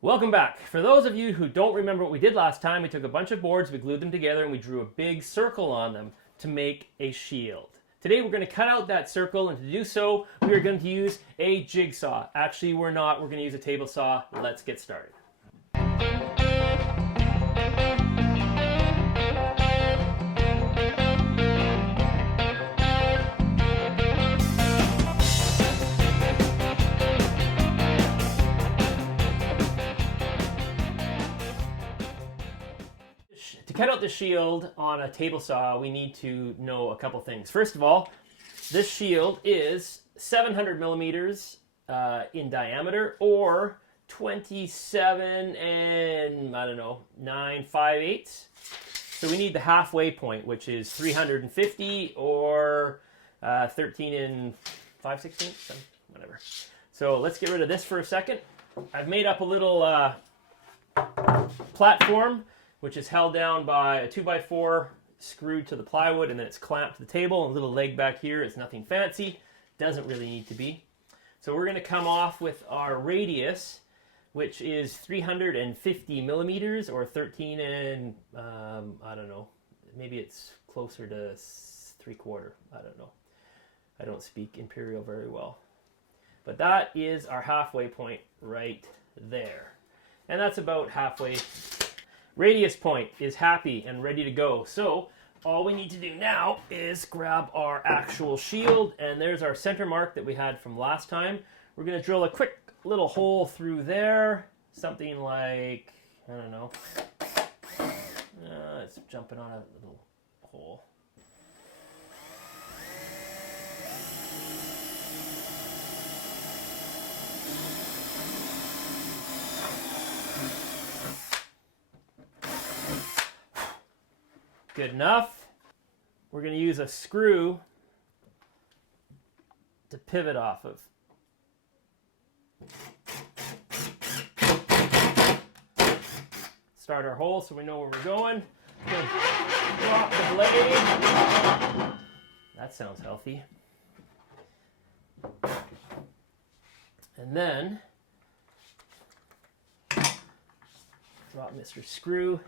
Welcome back. For those of you who don't remember what we did last time, we took a bunch of boards, we glued them together, and we drew a big circle on them to make a shield. Today we're going to cut out that circle, and to do so, we are going to use a jigsaw. Actually, we're not. We're going to use a table saw. Let's get started. To cut out the shield on a table saw, we need to know a couple things. First of all, this shield is 700 millimeters in diameter, or 27 and, 9/5/8. So we need the halfway point, which is 350 or 13 and 5/16, whatever. So let's get rid of this for a second. I've made up a little platform which is held down by a 2x4 screwed to the plywood, and then it's clamped to the table. A little leg back here is nothing fancy. Doesn't really need to be. So we're going to come off with our radius, which is 350 millimeters, or 13 and, maybe it's closer to 3/4. I don't know. I don't speak Imperial very well. But that is our halfway point right there. And that's about halfway. Radius point is happy and ready to go. So all we need to do now is grab our actual shield, and there's our center mark that we had from last time. We're going to drill a quick little hole through there, something like, I don't know, it's jumping on a little hole. Good enough. We're going to use a screw to pivot off of. Start our hole so we know where we're going. Drop the blade. That sounds healthy. And then drop Mr. Screw.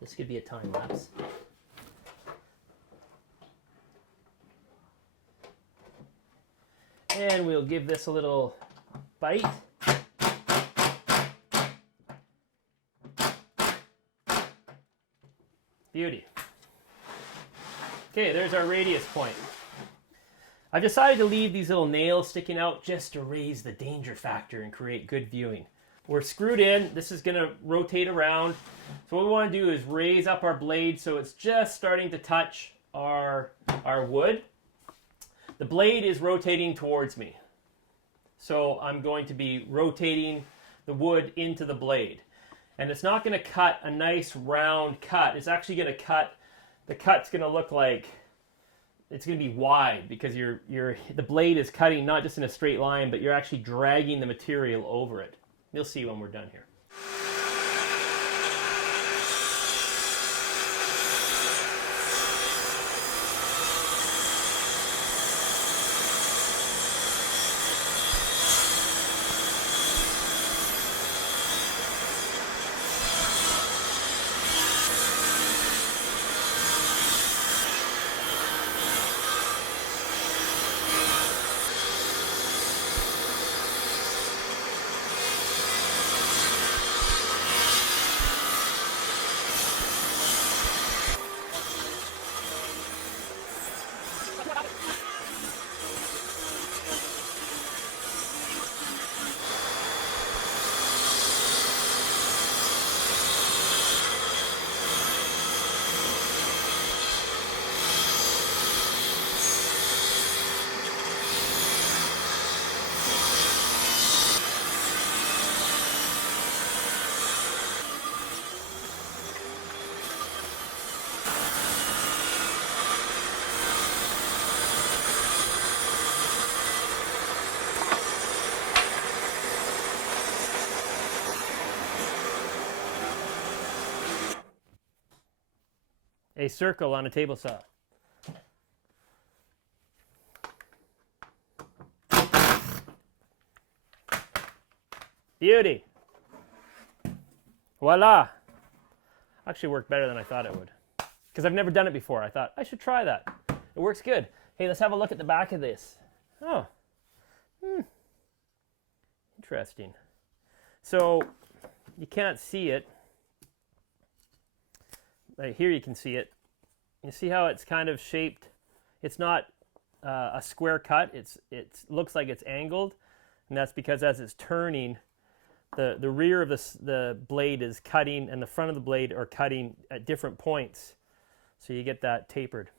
This could be a time lapse. And we'll give this a little bite. Beauty. Okay, there's our radius point. I've decided to leave these little nails sticking out just to raise the danger factor and create good viewing. We're screwed in. This is going to rotate around. So what we want to do is raise up our blade so it's just starting to touch our wood. The blade is rotating towards me. So I'm going to be rotating the wood into the blade. And it's not going to cut a nice round cut. It's actually going to cut, the cut's going to look like, it's going to be wide, because the blade is cutting not just in a straight line, but you're actually dragging the material over it. You'll see when we're done here. A circle on a table saw. Beauty. Voila. Actually worked better than I thought it would. Because I've never done it before. I thought, I should try that. It works good. Hey, let's have a look at the back of this. Oh. Interesting. So, you can't see it. Right here you can see it. You see how it's kind of shaped? It's not a square cut. It looks like it's angled. And that's because as it's turning, the rear of the blade is cutting and the front of the blade are cutting at different points. So you get that tapered.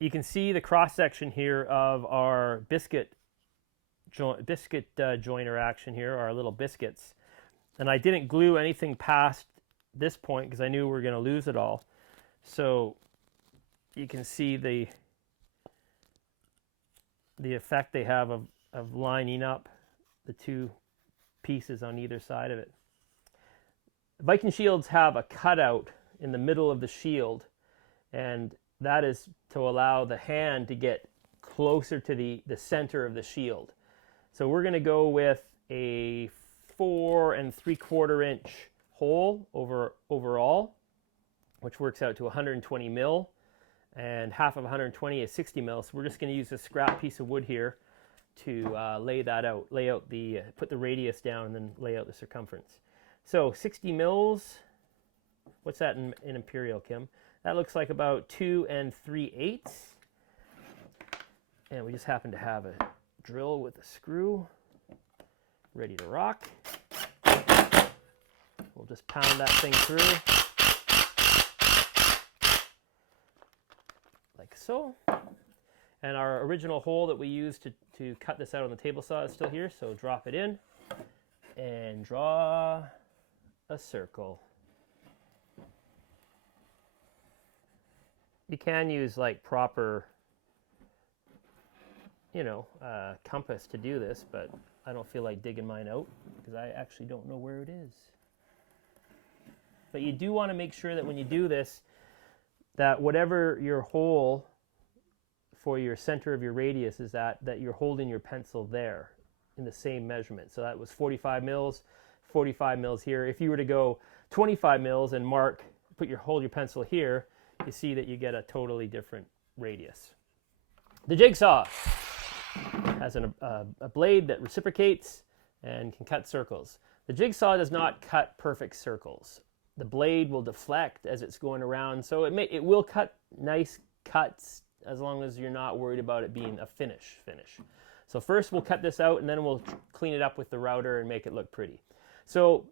You can see the cross section here of our biscuit joiner action here, our little biscuits. And I didn't glue anything past this point because I knew we were going to lose it all. So you can see the effect they have of lining up the two pieces on either side of it. Viking shields have a cutout in the middle of the shield, and that is to allow the hand to get closer to the center of the shield. So we're going to go with a 4 3/4 inch hole overall, which works out to 120 mil, and half of 120 is 60 mil. So we're just going to use a scrap piece of wood here to lay that out, put the radius down and then lay out the circumference. So 60 mils, what's that in imperial, Kim? That looks like about 2 3/8. And we just happen to have a drill with a screw ready to rock. We'll just pound that thing through like so. And our original hole that we used to cut this out on the table saw is still here, so drop it in and draw a circle. You can use like proper, compass to do this, but I don't feel like digging mine out because I actually don't know where it is. But you do want to make sure that when you do this, that whatever your hole for your center of your radius is that you're holding your pencil there in the same measurement. So that was 45 mils here. If you were to go 25 mils and hold your pencil here, you see that you get a totally different radius. The jigsaw has a blade that reciprocates and can cut circles. The jigsaw does not cut perfect circles. The blade will deflect as it's going around, so it will cut nice cuts as long as you're not worried about it being a finish. So first we'll cut this out and then we'll clean it up with the router and make it look pretty. So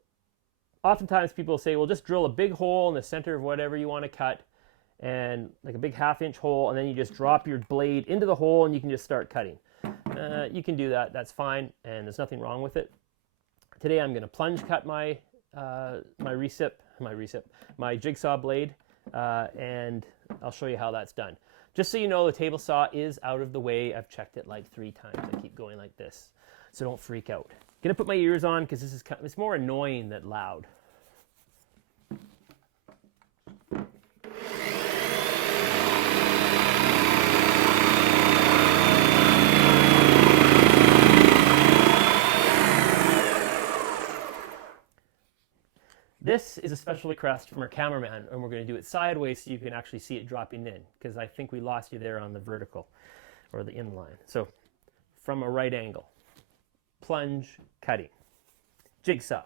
oftentimes people say, well, just drill a big hole in the center of whatever you want to cut, and like a big 1/2 inch hole, and then you just drop your blade into the hole and you can just start cutting. You can do that, that's fine, and there's nothing wrong with it. Today I'm going to plunge cut my jigsaw blade, and I'll show you how that's done. Just so you know, the table saw is out of the way. I've checked it like 3 times. I keep going like this, so don't freak out. Gonna put my ears on because it's more annoying than loud. This is a special request from our cameraman, and we're going to do it sideways so you can actually see it dropping in, because I think we lost you there on the vertical or the inline. So from a right angle, plunge cutting, jigsaw.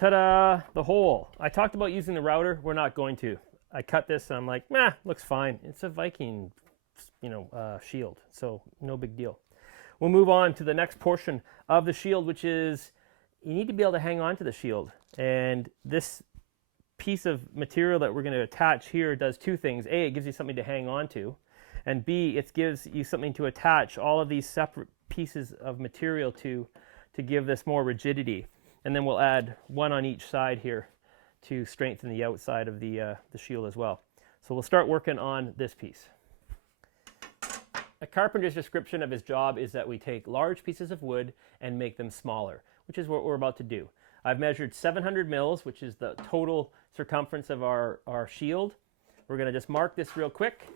Ta-da! The hole. I talked about using the router. We're not going to. I cut this and I'm like, nah, looks fine. It's a Viking, shield, so no big deal. We'll move on to the next portion of the shield, which is you need to be able to hang on to the shield. And this piece of material that we're going to attach here does two things. A, it gives you something to hang on to. And B, it gives you something to attach all of these separate pieces of material to give this more rigidity. And then we'll add one on each side here to strengthen the outside of the shield as well. So we'll start working on this piece. A carpenter's description of his job is that we take large pieces of wood and make them smaller, which is what we're about to do. I've measured 700 mils, which is the total circumference of our shield. We're going to just mark this real quick.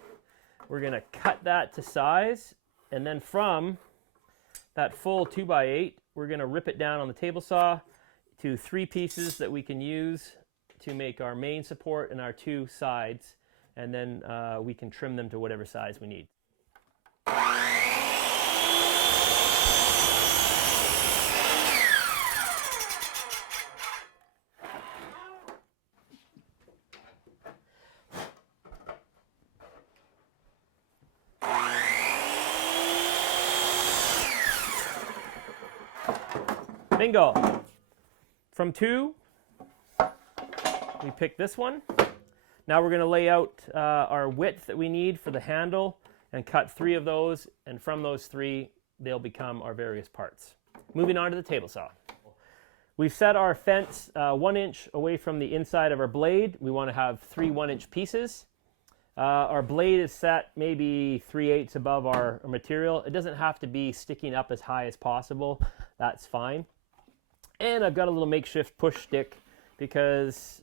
We're going to cut that to size, and then from that full 2x8, we're going to rip it down on the table saw to 3 pieces that we can use to make our main support and our 2 sides, and then we can trim them to whatever size we need. Bingo! From 2, we pick this one. Now we're going to lay out our width that we need for the handle and cut 3 of those, and from those 3, they'll become our various parts. Moving on to the table saw. We've set our fence 1 inch away from the inside of our blade. We want to have 3 1-inch pieces. Our blade is set maybe 3/8 above our material. It doesn't have to be sticking up as high as possible. That's fine. And I've got a little makeshift push stick because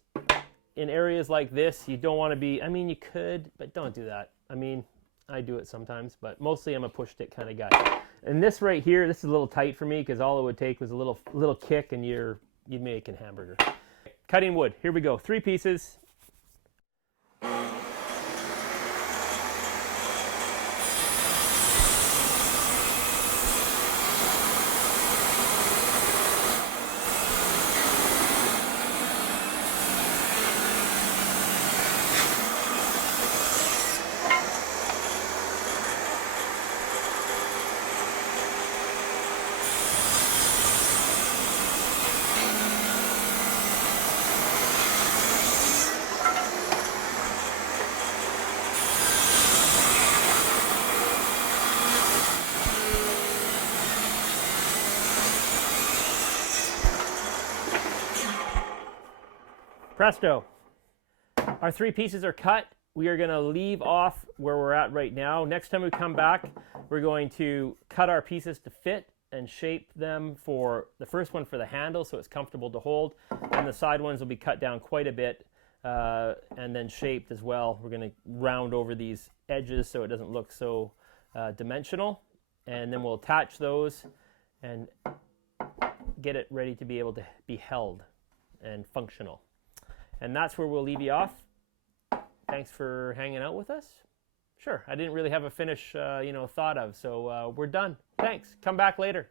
in areas like this, you don't want to be, I mean, you could, but don't do that. I mean, I do it sometimes, but mostly I'm a push stick kind of guy. And this right here, this is a little tight for me because all it would take was a little kick and you'd make a hamburger. Cutting wood, here we go. 3 pieces. Presto. Our 3 pieces are cut. We are going to leave off where we're at right now. Next time we come back, we're going to cut our pieces to fit and shape them for the first one for the handle so it's comfortable to hold. And the side ones will be cut down quite a bit and then shaped as well. We're going to round over these edges so it doesn't look so dimensional. And then we'll attach those and get it ready to be able to be held and functional. And that's where we'll leave you off. Thanks for hanging out with us. Sure, I didn't really have a finish, thought of, so we're done. Thanks. Come back later.